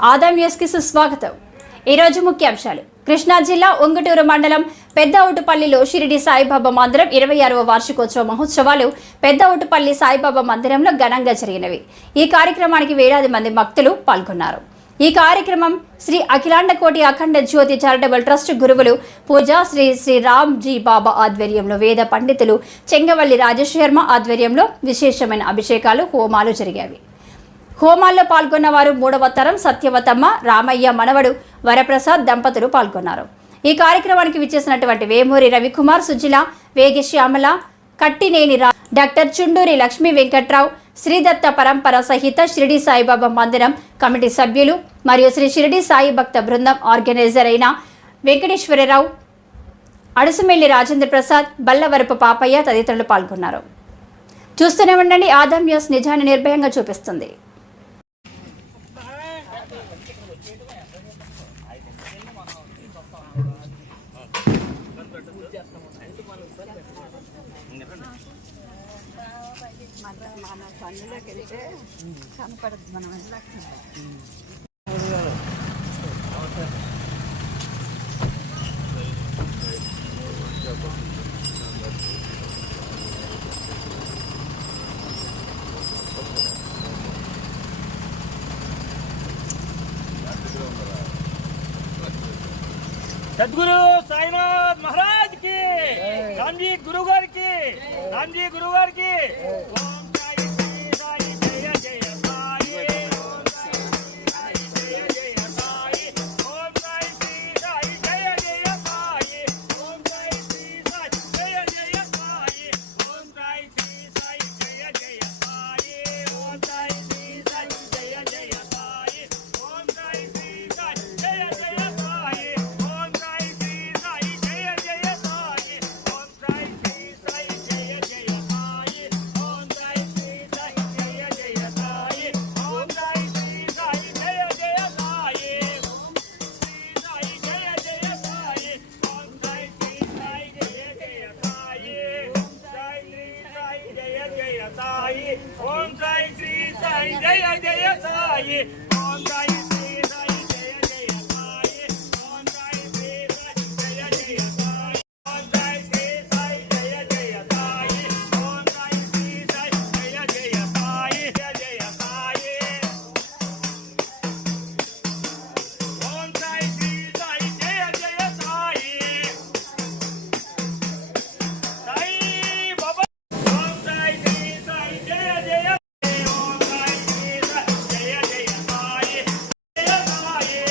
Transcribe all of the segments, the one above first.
ఆదాం న్యూస్కి సుస్వాగతం. ఈరోజు ముఖ్యాంశాలు. కృష్ణా జిల్లా ఉంగుటూరు మండలం పెద్ద ఊటుపల్లిలో షిరిడి సాయిబాబా మందిరం 26వ వార్షికోత్సవ మహోత్సవాలు పెద్ద ఊటుపల్లి సాయిబాబా మందిరంలో ఘనంగా జరిగినవి. ఈ కార్యక్రమానికి వేలాది మంది భక్తులు పాల్గొన్నారు. ఈ కార్యక్రమం శ్రీ అఖిలాండ కోటి అఖండ జ్యోతి చారిటబుల్ ట్రస్ట్ గురువులు పూజా శ్రీ శ్రీ రామ్జీ బాబా ఆధ్వర్యంలో వేద పండితులు చెంగవల్లి రాజేష్ శర్మ ఆధ్వర్యంలో విశేషమైన అభిషేకాలు, హోమాలు జరిగాయి. హోమాల్లో పాల్గొన్న వారు 3వ తరం సత్యవతమ్మ, రామయ్య మనవడు వరప్రసాద్ దంపతులు పాల్గొన్నారు. ఈ కార్యక్రమానికి విచ్చేసినటువంటి వేమూరి రవికుమార్, సుజిల, వేగి శ్యామల, కట్టినేని డాక్టర్ చుండూరి లక్ష్మీ వెంకట్రావు, శ్రీదత్త పరంపర సహిత షిరిడి సాయిబాబా మందిరం కమిటీ సభ్యులు మరియు శ్రీ షిరిడి సాయి భక్త బృందం ఆర్గనైజర్ అయిన వెంకటేశ్వరరావు, అడుసుమెల్లి రాజేంద్ర ప్రసాద్, బల్లవరపు పాపయ్య తదితరులు పాల్గొన్నారు. చూస్తూనే ఉండండి. ఆదాం న్యూస్ నిజాన్ని నిర్భయంగా చూపిస్తుంది. మన పనులకు వెళ్తే కనపడదు మనం सदगुरु साईनाथ महाराज की, रामजी गुरुगार की, रामजी गुरुगार की। ओम साई साई जय जय साई, ओम साई जय जय साई, ओम साई साई जय जय साई, ओम साई साई जय जय साई, ओम साई साई जय जय साई, ओम साई साई जय जय साई, ओम साई साई जय जय साई। ओम साई श्री साई जय जय साई, ओम साई श्री साई जय जय साई, ओम साई श्री साई जय जय साई, ओम साई श्री साई जय जय साई, ओम साई श्री साई जय जय साई, जय जय साई, ओम साई श्री साई जय जय साई, साई बाबा, ओम साई श्री साई जय जय, ओम साई श्री साई जय जय साई, जय साई,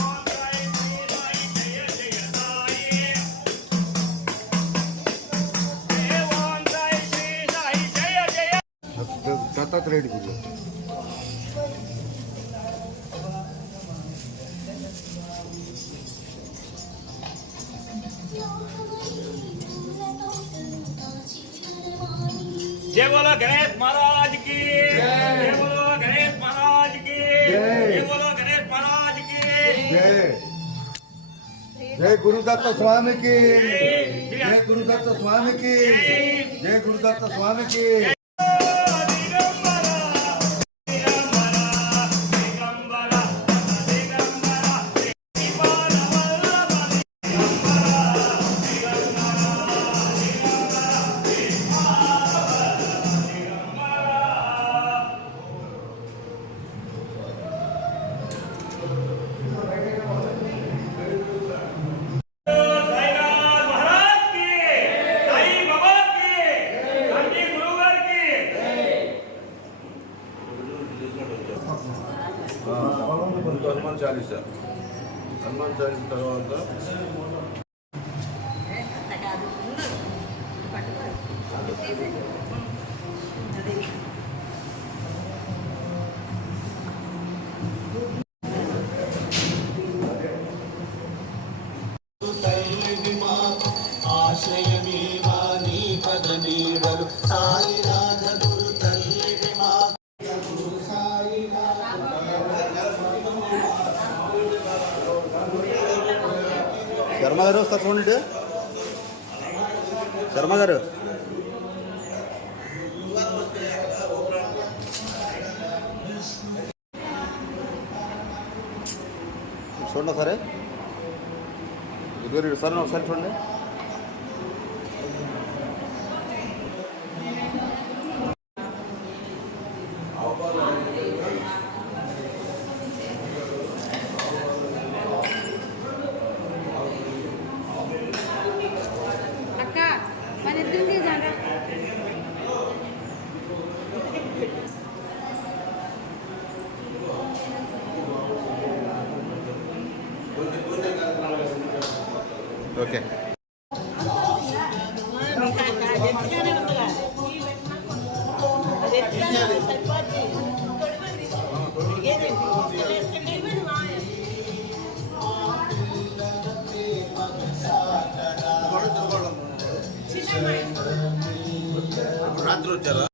ओम साई श्री साई जय जय साई, ओम साई श्री साई जय जय। दत्तात्रेय पूजा जय बोलो गणेश महाराज की, जय बोलो गणेश महाराज की, जय बोलो गणेश महाराज की, जय जय गुरुदत्त स्वामी की, जय गुरुदत्त स्वामी की, जय गुरुदत्त स्वामी की। हनुमान चालीसा తర్వాత శర్మ గారు వస్తారు చూడండి. శర్మ గారు చూడండి సరే ఇదిగో సరే ఒకసారి చూడండి. అక్క మన ఇద్దరికి జనరా ఓకే రాత్రి వచ్చారా?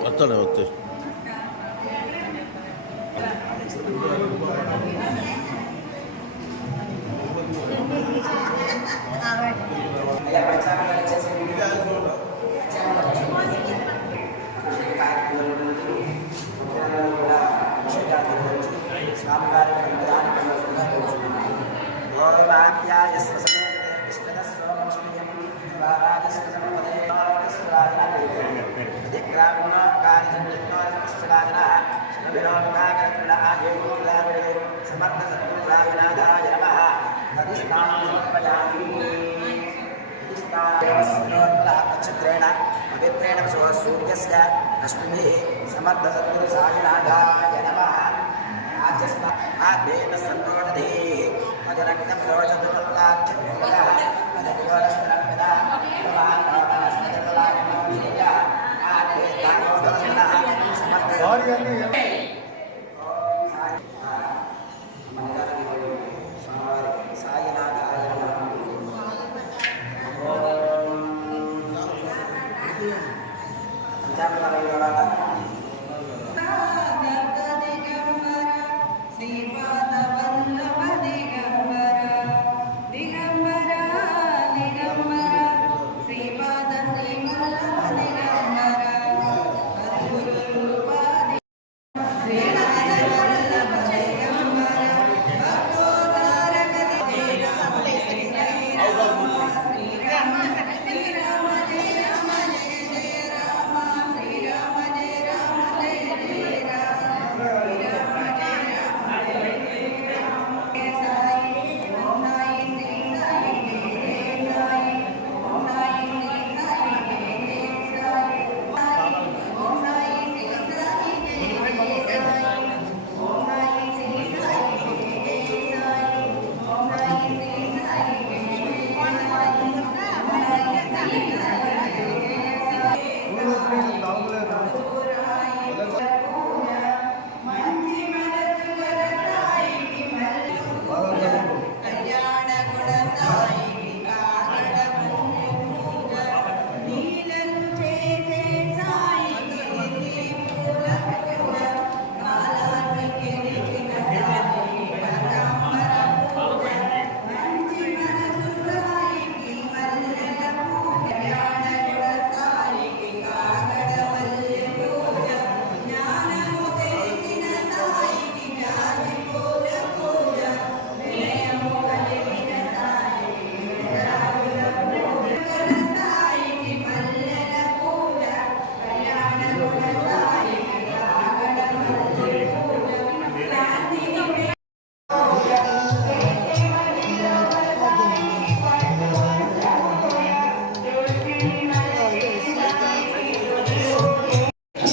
వస్తాడు వస్తాయి నక్షత్రేణ పవిత్రేణ సూర్యస్య రశ్మిభిః సమర్థసద్గురుసాయినాథాయ నమః ఆదేవ సంతోషధీః మదరక్తం దోషదుర్లాఖ్యయోగः మదయోగస్తరపిదా భగవాన్స్తజలాఖ్యయోగः ఆదేదానోదర్శనः సమర్థ సాయినాథాయ నమః.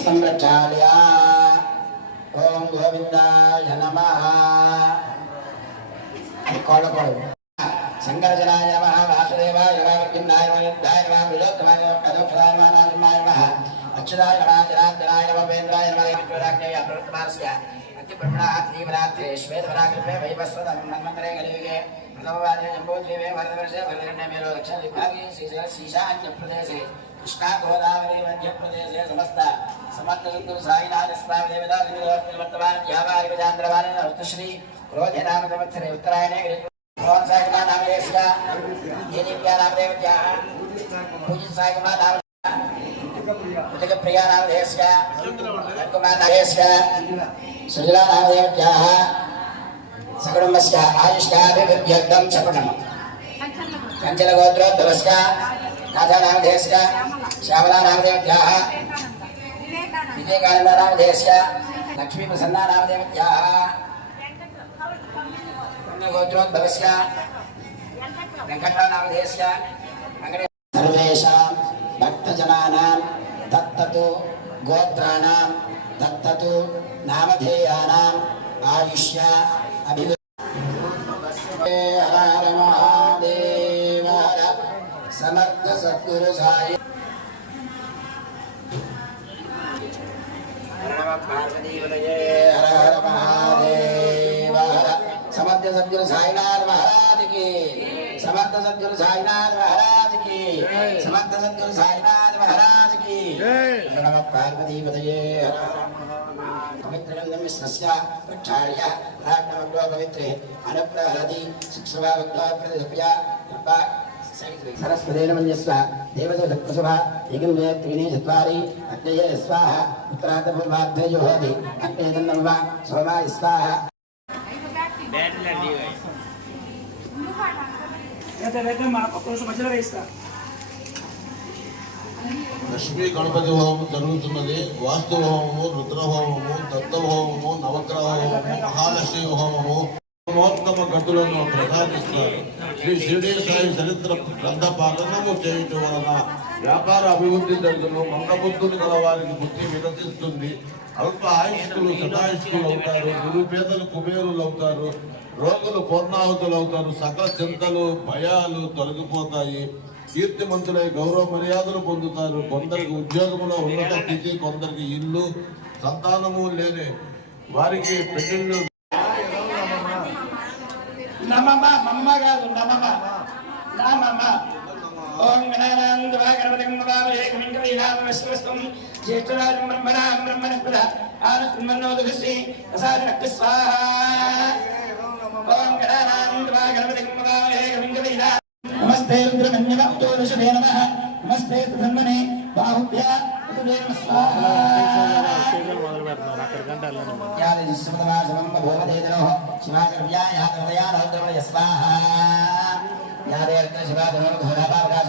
हस्तं प्रक्षाल्य ओम गोविंदाय नमः शंकर जनाय नमः वासुदेवाय नमः विघ्नाय नमः युद्धाय नमः विजोत्तमाय नमः कदोक्षराय नमः नारायणाय नमः अच्युताय नमः जनार्दनाय नमः वेन्द्राय नमः विष्णुराज्ञाय प्रवृत्तमानस्य अतिब्रह्मणः श्रीवरात्रे श्वेतवराकृते वैवस्वतं मन्मन्त्रे कलियुगे प्रथमवादे जम्बूद्वीपे भरतवर्षे भरतखण्डे दक्षिणविभागे ईशान्यप्रदेशे कृष्णा गोदावरी मध्यप्रदेशे समस्त समर्थसुन्दर साईनाथ स्वामी देवता वर्तमान व्यापारिक चांद्रवान श्री क्रोधे नाम संवत्सरे उत्तरायणे ओम साई कुमार नाम देशका ये दिव्या नाम देवत्या पूजित साई कुमार नाम उदक प्रिया नाम देशका कुमार नाम देशका सुजला नाम देवत्या सकुटुम्बस्य आयुष्काभिवृद्ध्यर्थं शपथम् कंचन गोत्रोद्भवस्य राजा नाम देशका श्यामला नाम देवत्या विजयकानंद नाम देशका लक्ष्मी प्रसन्ना नाम देवत्या गोत्रोद्भवस्य वेंकटराव नाम देशस्य सर्वेषां भक्तजनानां दत्ततु गोत्राणां दत्ततु नामधेयानाम् आयुष्य अभिवृद्धि हर हर महादेव हर समर्थ सद्गुरु साई पार्वती हर हर महादेव हर समर्थ सद्गुरु साईनाथ महाराज की समर्थ सद्गुरु साईनाथ महाराज की समर्थ सद्गुरु साईनाथ महाराज की नमः पार्वती पतये पवित्रगंधं मिश्रस्य प्रक्षाल्य प्राज्ञमग्नो पवित्रे अनुप्रहरति शिक्षवाग्नो प्रतिदप्य सरस्वती नमन्यस्व देवदत्तसुभा एकं वे त्रीणि चत्वारि अग्नये स्वाहा उत्तरार्धपूर्वार्धे जुहोति अग्ने तन्नम सोमाय स्वाहा లక్ష్మీ గణపతి హోమం జరుగుతున్నది. వాస్తు హోమము, రుద్ర హోమము, దత్త హోమము, నవగ్రహ హోమము, మహాలక్ష్మి హోమము మహోత్తమ గతులను ప్రసాదిస్తారు. శ్రీ షిరిడి సాయి చరిత్ర గ్రంథ పాలనము చేయటం వలన వ్యాపార అభివృద్ధి జరుగును. మందబుద్ధులు గల వారికి బుద్ధి వికసిస్తుంది. అల్ప ఆయుష్కులు సదాయుష్కులు అవుతారు. నిరుపేదలు కుబేరులు అవుతారు. రోగులు పూర్ణాహుతులు అవుతారు. సకల చింతలు భయాలు తొలగిపోతాయి. కీర్తిమంతులై గౌరవ మర్యాదలు పొందుతారు. కొందరికి ఉద్యోగంలో ఉన్నత స్థితి, కొందరికి ఇల్లు, సంతానము లేని వారికి పెళ్లిళ్ళు. ఓం గణానాందవాగణపతిం నమామహే కవిం కవీనామస్మస్తం జ్యేష్ఠరాజం బ్రహ్మణాం బ్రహ్మణస్పద ఆనస్మన్నోదకశ్రీ ప్రసాదనక్తి స్వాహా. ఓం గణానాందవాగణపతిం నమామహే కవిం కవీనా. नमस्ते रुद्रमन्यवक्तोदशे नमः. नमस्ते धन्वने बाहुभ्य नमः स्वाहा. यादि सुमतमासमं भूमदेदनो शिवाकर्याय हृदयानोद्रमय स्वाहा. यादि अर्थ शिवादनो घोरापावकाश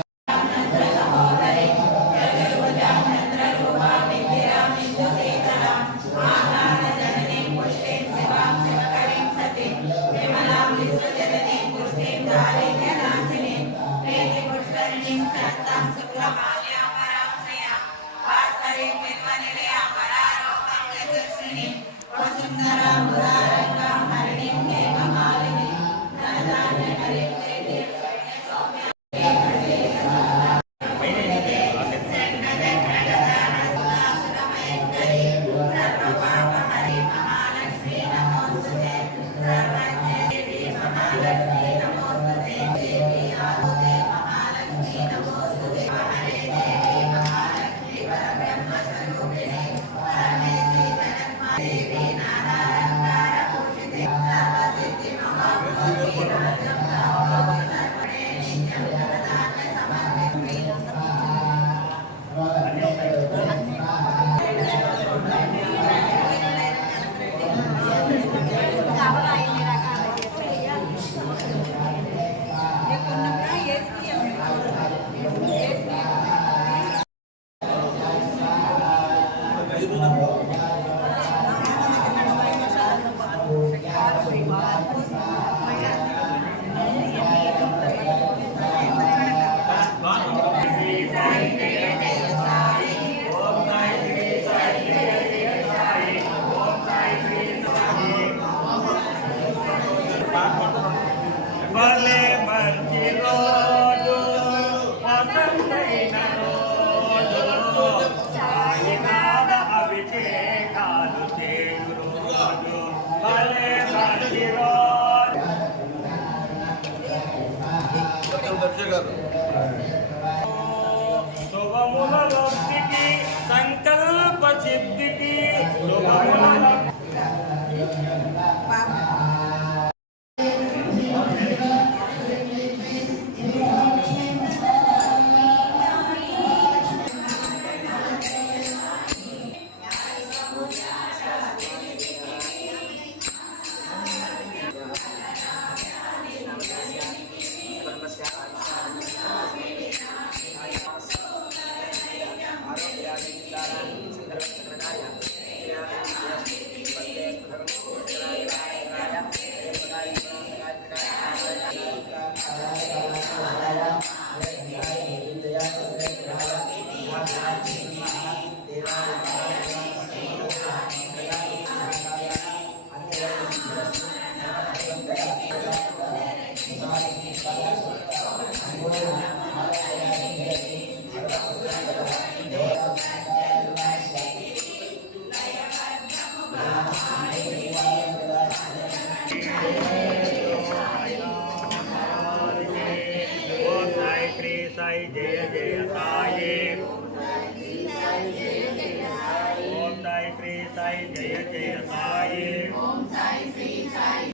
సాయి జయ జయ సాయి ఓం సాయి శ్రీ సాయి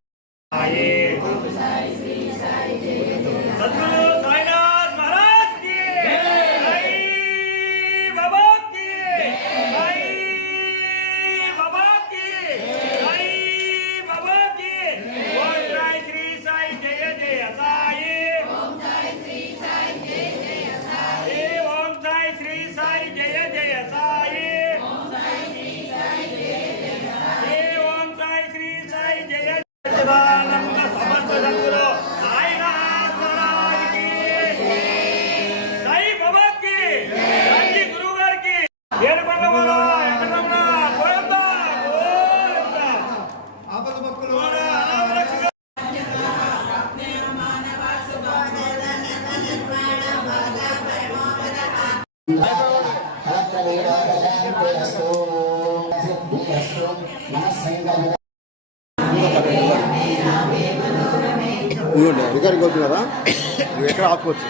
సాయి ఓం సాయి శ్రీ సాయి జయ జయ సద్గురు సాయినాథ్ మహారాజ్ కి సాయి బాబా కి సాయి బాబా కి సాయి బాబా కి ఓం సాయి శ్రీ సాయి జయ జయ సాయి ఓం సాయి శ్రీ సాయి జయ జయ సాయి ఓం సాయి శ్రీ సాయి జయ జయ సాయి ఓం సాయి శ్రీ సాయి జయ జయ సాయి ఓం సాయి శ్రీ సాయి జయ సచ్చిదానంద సమర్థ సద్గురు సాయినాథ్ మహారాజ్ కి సాయి బాబా కి సాయి గురువు గారికి ఏడుకొండలవాడ వెంకటరమణ గోవింద గోవింద ఆపద భక్తులు రికార్డింగ్ అవుతున్నారా నువ్వు ఎక్కడ ఆపుకోవచ్చు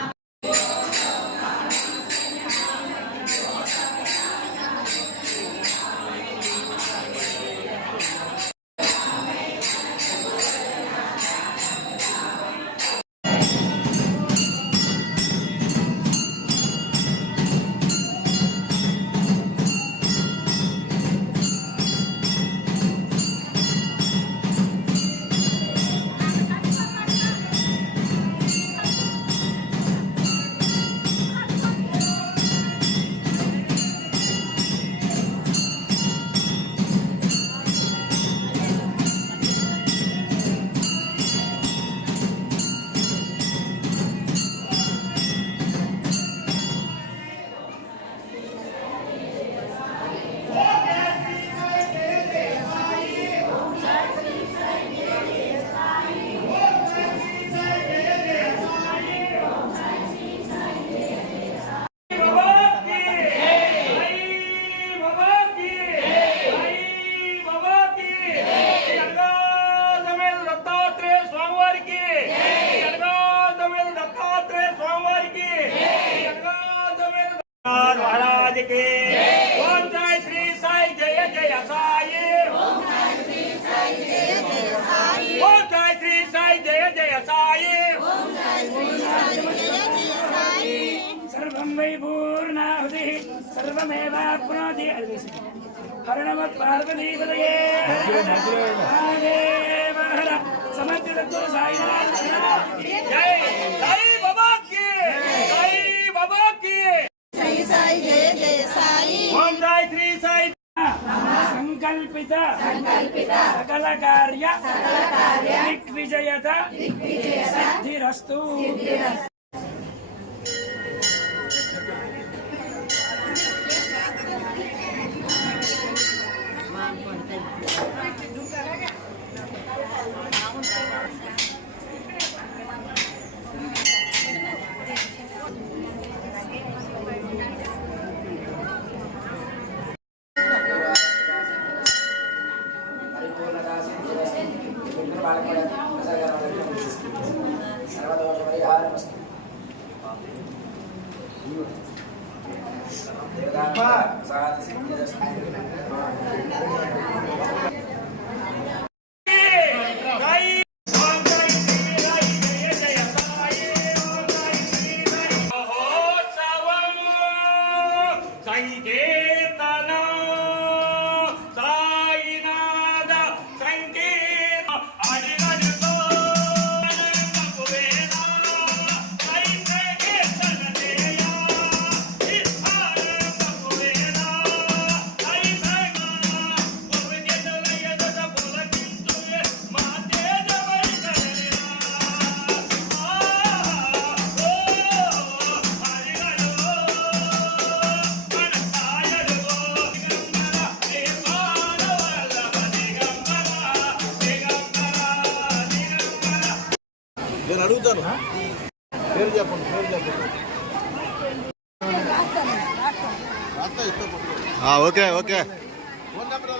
महाराज के ओम साई श्री साई जय जय साई ओम साई श्री साई जय जय साई ओम साई श्री साई जय जय साई ओम साई श्री साई जय जय साई सर्वं वै पूर्णाहुति सर्वमेवाप्नोति हर नमः पार्वतीपतये महादेव हर समर्थ सद्गुरु साईनाथ जय साई बाबा की साई बाबा की సాయి జయ జయ సాయి ఓం సాయి శ్రీ సాయి సంకల్పిత సకల కార్య దిగ్విజయత సిద్ధిరస్తు నేను అడుగుతాను పేరు చెప్పండి ఓకే ఓకే ఫోన్ నెంబర్